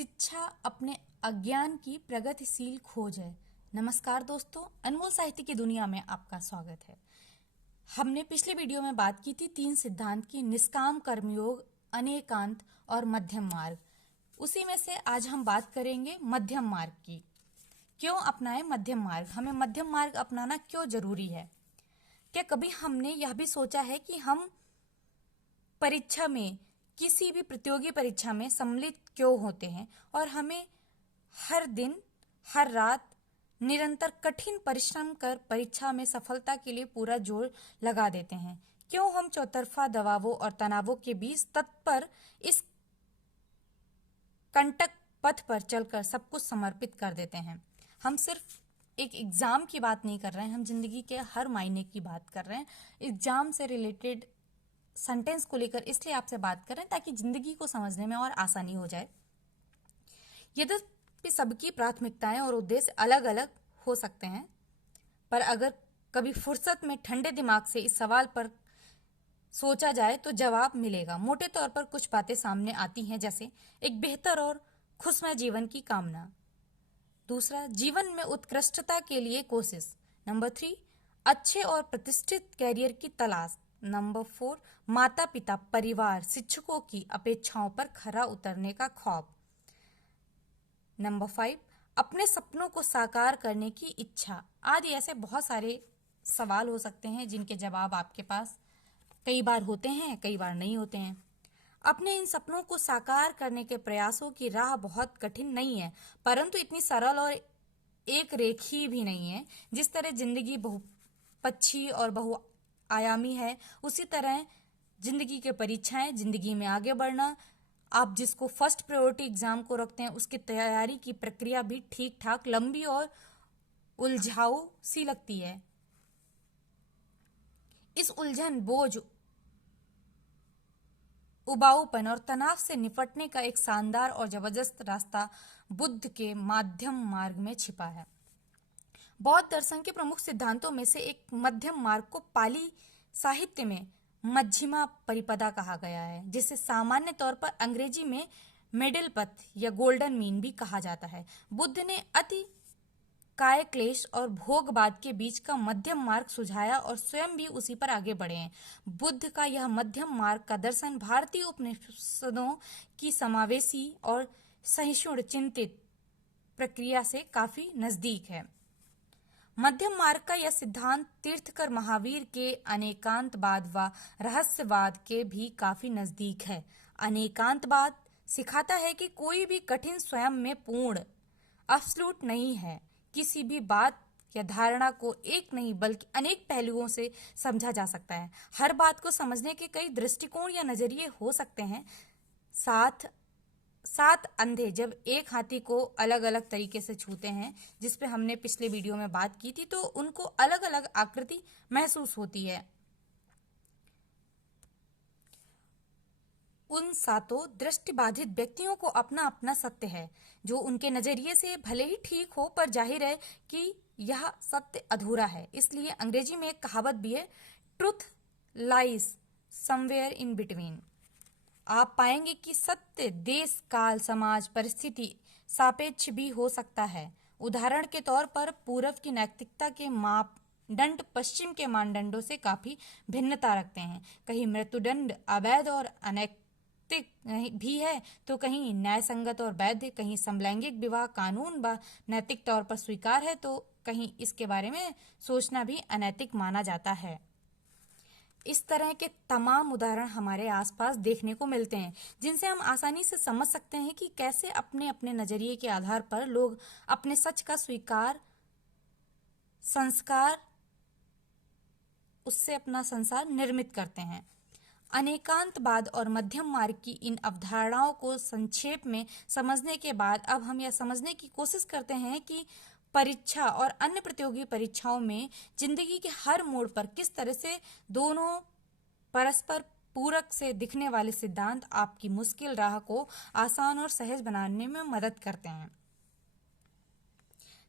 शिक्षा अपने अज्ञान की प्रगतिशील खोज है। नमस्कार दोस्तों, अनमोल साहित्य की दुनिया में आपका स्वागत है। हमने पिछले वीडियो में बात की थी 3 सिद्धांत की, निष्काम कर्मयोग, अनेकांत और मध्यम मार्ग। उसी में से आज हम बात करेंगे मध्यम मार्ग की। क्यों अपनाएं मध्यम मार्ग? हमें मध्यम मार्ग अपनाना क्यों जरूरी है? क्या कभी हमने यह भी सोचा है कि हम परीक्षा में, किसी भी प्रतियोगी परीक्षा में सम्मिलित क्यों होते हैं और हमें हर दिन हर रात निरंतर कठिन परिश्रम कर परीक्षा में सफलता के लिए पूरा जोर लगा देते हैं? क्यों हम चौतरफा दबावों और तनावों के बीच तत्पर इस कंटक पथ पर चलकर सब कुछ समर्पित कर देते हैं? हम सिर्फ एक एग्जाम की बात नहीं कर रहे हैं, हम जिंदगी के हर मायने की बात कर रहे हैं। एग्जाम से रिलेटेड सेंटेंस को लेकर इसलिए आपसे बात करें ताकि जिंदगी को समझने में और आसानी हो जाए। यद्यपि सबकी प्राथमिकताएं और उद्देश्य अलग अलग हो सकते हैं, पर अगर कभी फुर्सत में ठंडे दिमाग से इस सवाल पर सोचा जाए तो जवाब मिलेगा। मोटे तौर पर कुछ बातें सामने आती हैं, जैसे एक बेहतर और खुशमय जीवन की कामना। दूसरा, जीवन में उत्कृष्टता के लिए कोशिश। नंबर 3, अच्छे और प्रतिष्ठित कैरियर की तलाश। नंबर 4, माता पिता, परिवार, शिक्षकों की अपेक्षाओं पर खरा उतरने का खौफ। नंबर 5, अपने सपनों को साकार करने की इच्छा। आदि ऐसे बहुत सारे सवाल हो सकते हैं जिनके जवाब आपके पास कई बार होते हैं, कई बार नहीं होते हैं। अपने इन सपनों को साकार करने के प्रयासों की राह बहुत कठिन नहीं है, परंतु इतनी सरल और एक रेखीय भी नहीं है। जिस तरह जिंदगी बहुपक्षी और बहुआयामी है, उसी तरह जिंदगी के परीक्षाएं, जिंदगी में आगे बढ़ना, आप जिसको फर्स्ट प्रायोरिटी एग्जाम को रखते हैं, उसकी तैयारी की प्रक्रिया भी ठीक ठाक लंबी और उलझाऊ सी लगती है। इस उलझन, बोझ, उबाऊपन और तनाव से निपटने का एक शानदार और जबरदस्त रास्ता बुद्ध के मध्यम मार्ग में छिपा है। बौद्ध दर्शन के प्रमुख सिद्धांतों में से एक मध्यम मार्ग को पाली साहित्य में मध्यमा परिपदा कहा गया है, जिसे सामान्य तौर पर अंग्रेजी में मिडिल पथ या गोल्डन मीन भी कहा जाता है। बुद्ध ने अति काय क्लेश और भोगवाद के बीच का मध्यम मार्ग सुझाया और स्वयं भी उसी पर आगे बढ़े हैं। बुद्ध का यह मध्यम मार्ग का दर्शन भारतीय उपनिषदों की समावेशी और सहिष्णु चिंतित प्रक्रिया से काफी नजदीक है। मध्यम मार्ग का यह सिद्धांत तीर्थकर महावीर के अनेकांतवाद व रहस्यवाद के भी काफी नजदीक है। अनेकांतवाद सिखाता है कि कोई भी कठिन स्वयं में पूर्ण, एब्सोल्यूट नहीं है। किसी भी बात या धारणा को एक नहीं बल्कि अनेक पहलुओं से समझा जा सकता है। हर बात को समझने के कई दृष्टिकोण या नजरिए हो सकते हैं। सात अंधे जब एक हाथी को अलग अलग तरीके से छूते हैं, जिस पे हमने पिछले वीडियो में बात की थी, तो उनको अलग अलग आकृति महसूस होती है। उन सातों दृष्टिबाधित व्यक्तियों को अपना अपना सत्य है, जो उनके नजरिए से भले ही ठीक हो, पर जाहिर है कि यह सत्य अधूरा है। इसलिए अंग्रेजी में एक कहावत भी है, truth lies somewhere in between. आप पाएंगे कि सत्य देश, काल, समाज, परिस्थिति सापेक्ष भी हो सकता है। उदाहरण के तौर पर पूर्व की नैतिकता के मापदंड पश्चिम के मानदंडों से काफी भिन्नता रखते हैं। कहीं मृत्युदंड अवैध और अनैतिक भी है, तो कहीं न्यायसंगत और वैध, कहीं समलैंगिक विवाह कानून व नैतिक तौर पर स्वीकार है, तो कहीं इसके बारे में सोचना भी अनैतिक माना जाता है। इस तरह के तमाम उदाहरण हमारे आसपास देखने को मिलते हैं, जिनसे हम आसानी से समझ सकते हैं कि कैसे अपने अपने नजरिए के आधार पर लोग अपने सच का स्वीकार, संस्कार, उससे अपना संसार निर्मित करते हैं। अनेकांतवाद और मध्यम मार्ग की इन अवधारणाओं को संक्षेप में समझने के बाद अब हम यह समझने की कोशिश करते हैं कि परीक्षा और अन्य प्रतियोगी परीक्षाओं में जिंदगी के हर मोड़ पर किस तरह से दोनों परस्पर पूरक से दिखने वाले सिद्धांत आपकी मुश्किल राह को आसान और सहज बनाने में मदद करते हैं।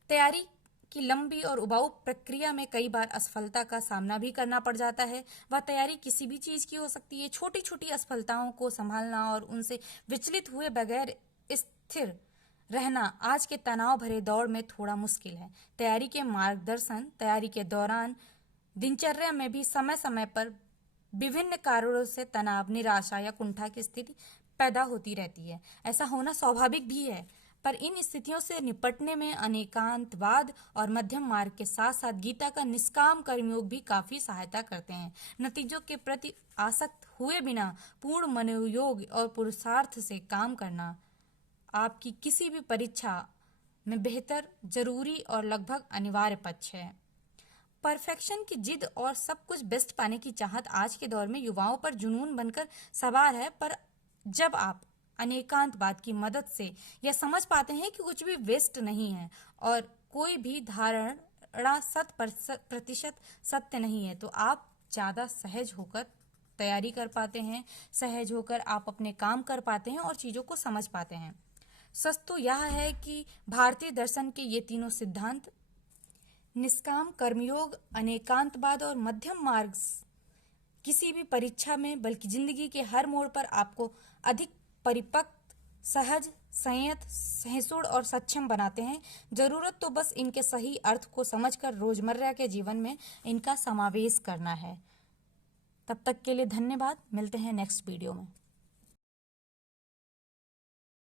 तैयारी की लंबी और उबाऊ प्रक्रिया में कई बार असफलता का सामना भी करना पड़ जाता है। वह तैयारी किसी भी चीज की हो सकती है। छोटी छोटी असफलताओं को संभालना और उनसे विचलित हुए बगैर स्थिर रहना आज के तनाव भरे दौर में थोड़ा मुश्किल है। तैयारी के मार्गदर्शन, तैयारी के दौरान दिनचर्या में भी समय समय पर विभिन्न कारणों से तनाव, निराशा या कुंठा की स्थिति पैदा होती रहती है। ऐसा होना स्वाभाविक भी है, पर इन स्थितियों से निपटने में अनेकांतवाद और मध्यम मार्ग के साथ साथ गीता का निष्काम कर्मयोग भी काफी सहायता करते हैं। नतीजों के प्रति आसक्त हुए बिना पूर्ण मनोयोग और पुरुषार्थ से काम करना आपकी किसी भी परीक्षा में बेहतर, जरूरी और लगभग अनिवार्य पक्ष है। परफेक्शन की जिद और सब कुछ बेस्ट पाने की चाहत आज के दौर में युवाओं पर जुनून बनकर सवार है, पर जब आप अनेकांतवाद की मदद से यह समझ पाते हैं कि कुछ भी वेस्ट नहीं है और कोई भी धारणा 100% सत्य नहीं है, तो आप ज़्यादा सहज होकर तैयारी कर पाते हैं, सहज होकर आप अपने काम कर पाते हैं और चीज़ों को समझ पाते हैं। सच तो यह है कि भारतीय दर्शन के ये तीनों सिद्धांत, निष्काम कर्मयोग, अनेकांतवाद और मध्यम मार्ग, किसी भी परीक्षा में बल्कि जिंदगी के हर मोड़ पर आपको अधिक परिपक्व, सहज, संयत, सहिष्णु और सक्षम बनाते हैं। जरूरत तो बस इनके सही अर्थ को समझकर रोजमर्रा के जीवन में इनका समावेश करना है। तब तक के लिए धन्यवाद। मिलते हैं नेक्स्ट वीडियो में।